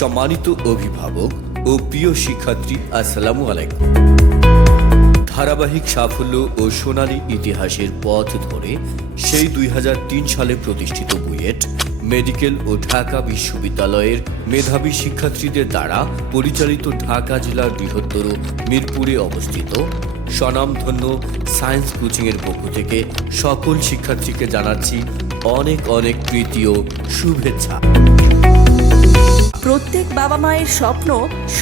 সম্মানিত অভিভাবক ও প্রিয় শিক্ষার্থী, আসসালামু আলাইকুম। ধারাবাহিক সাফল্য ও সোনালী ইতিহাসের পথ ধরে সেই 2003 সালে প্রতিষ্ঠিত বুয়েট মেডিকেল ও ঢাকা বিশ্ববিদ্যালয়ের মেধাবী শিক্ষার্থীদের দ্বারা পরিচালিত ঢাকা জেলার বৃহত্তর মিরপুরে অবস্থিত স্বনামধন্য সায়েন্স কোচিংয়ের পক্ষ থেকে সকল শিক্ষার্থীকে জানাচ্ছি অনেক অনেক প্রীতি ও শুভেচ্ছা। প্রত্যেক বাবা মায়ের স্বপ্ন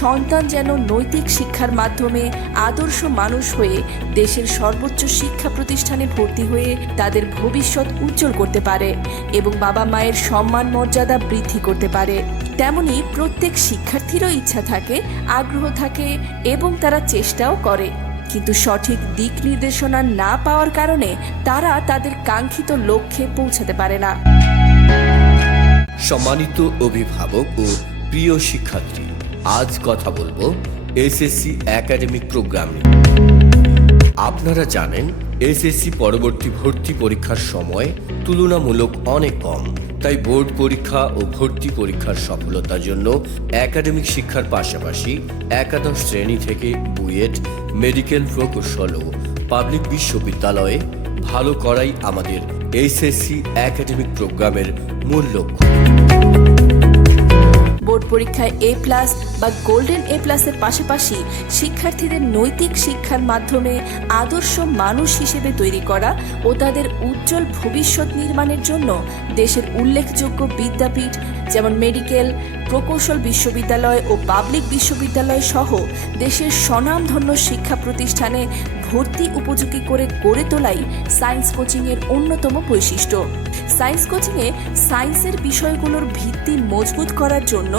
সন্তান যেন নৈতিক শিক্ষার মাধ্যমে আদর্শ মানুষ হয়ে দেশের সর্বোচ্চ শিক্ষা প্রতিষ্ঠানে ভর্তি হয়ে তাদের ভবিষ্যৎ উজ্জ্বল করতে পারে এবং বাবা মায়ের সম্মান মর্যাদা বৃদ্ধি করতে পারে। তেমনি প্রত্যেক শিক্ষার্থীরও ইচ্ছা থাকে, আগ্রহ থাকে এবং তারা চেষ্টাও করে, কিন্তু সঠিক দিক নির্দেশনা না পাওয়ার কারণে তারা তাদের কাঙ্ক্ষিত লক্ষ্যে পৌঁছাতে পারে না। সম্মানিত অভিভাবক ও প্রিয় শিক্ষার্থী, আজ কথা বলবো এসএসসি একাডেমিক প্রোগ্রাম নিয়ে। আপনারা জানেন এসএসসি পরবর্তী ভর্তি পরীক্ষার সময় তুলনামূলক অনেক কম, তাই বোর্ড পরীক্ষা ও ভর্তি পরীক্ষার সফলতার জন্য একাডেমিক শিক্ষার পাশাপাশি একাদশ শ্রেণী থেকে বুয়েট মেডিকেল প্রকৌশল ও পাবলিক বিশ্ববিদ্যালয়ে ভালো করাই আমাদের এসএসসি একাডেমিক প্রোগ্রামের মূল লক্ষ্য। বোর্ড পরীক্ষায় A+ বা গোল্ডেন A+ এর পাশাপাশি শিক্ষার্থীদের নৈতিক শিক্ষার মাধ্যমে আদর্শ মানুষ হিসেবে তৈরি করা ও তাদের উজ্জ্বল ভবিষ্যৎ নির্মাণের জন্য দেশের উল্লেখযোগ্য বিদ্যাপীঠ যেমন মেডিকেল, প্রকৌশল বিশ্ববিদ্যালয় ও পাবলিক বিশ্ববিদ্যালয় সহ দেশের স্বনামধন্য শিক্ষা প্রতিষ্ঠানে ভর্তি উপযোগী করে গড়ে তোলাই সায়েন্স কোচিংয়ের অন্যতম বৈশিষ্ট্য। সায়েন্স কোচিংয়ে সায়েন্সের বিষয়গুলোর ভিত্তি মজবুত করার জন্য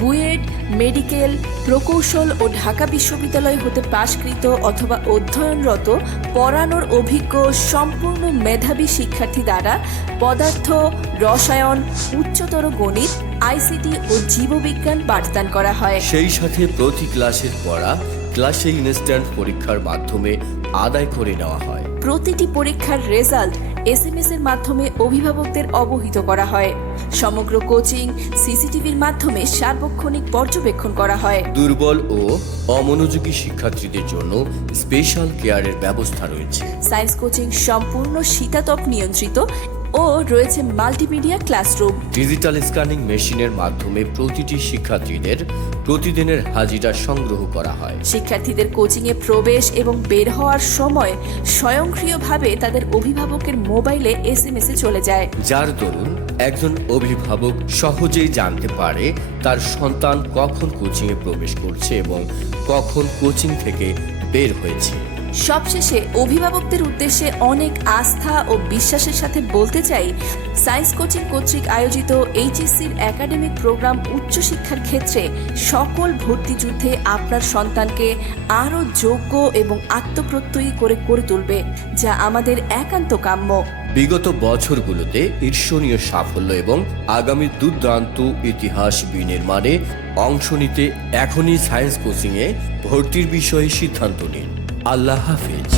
বুয়েট মেডিকেল, প্রকৌশল ও ঢাকা বিশ্ববিদ্যালয় হতে পাশকৃত অথবা অধ্যয়নরত পড়ানোর অভিজ্ঞ সম্পূর্ণ মেধাবী শিক্ষার্থী দ্বারা পদার্থ, রসায়ন, উচ্চতর গণিত, আইসিটি ও জীববিজ্ঞান পাঠদান করা হয়। সেই সাথে প্রতি ক্লাসের পড়া ক্লাসে ইনস্ট্যান্ট পরীক্ষার মাধ্যমে আদায় করে নেওয়া হয়। প্রতিটি পরীক্ষার রেজাল্ট SMS এর মাধ্যমে অভিভাবকদের অবহিত করা হয়। সমগ্র কোচিং সিসিটিভির মাধ্যমে সার্বক্ষণিক পর্যবেক্ষণ করা হয়। দুর্বল ও অমনোযোগী শিক্ষার্থীদের জন্য স্পেশাল কেয়ারের ব্যবস্থা রয়েছে। সায়েন্স কোচিং সম্পূর্ণ শীতাতপ নিয়ন্ত্রিত ও রয়েছে মাল্টিমিডিয়া ক্লাসরুম। ডিজিটাল স্ক্যানিং মেশিনের মাধ্যমে প্রতিটি শিক্ষার্থীদের প্রতিদিনের হাজিরা সংগ্রহ করা হয়। শিক্ষার্থীদের কোচিংয়ে প্রবেশ এবং বের হওয়ার সময় স্বয়ংক্রিয়ভাবে তাদের অভিভাবকের মোবাইলে SMS চলে যায়, যার দরুন একজন অভিভাবক সহজেই জানতে পারে তার সন্তান কখন কোচিংয়ে প্রবেশ করছে এবং কখন কোচিং থেকে বের হয়েছে। সবশেষে অভিভাবকদের উদ্দেশ্যে অনেক আস্থা ও বিশ্বাসের সাথে বলতে চাই, সায়েন্স কোচিং কর্তৃক আয়োজিত HSCর একাডেমিক প্রোগ্রাম উচ্চশিক্ষার ক্ষেত্রে সকল ভর্তি যুদ্ধে আপনার সন্তানকে আরও যোগ্য এবং আত্মপ্রত্যয়ী করে তুলবে, যা আমাদের একান্ত কাম্য। বিগত বছরগুলোতে ঈর্ষণীয় সাফল্য এবং আগামী দুর্দান্ত ইতিহাস বিনির্মাণে অংশ নিতে এখনই সায়েন্স কোচিংয়ে ভর্তির বিষয়ে সিদ্ধান্ত নিন। আল্লাহ হাফেজ।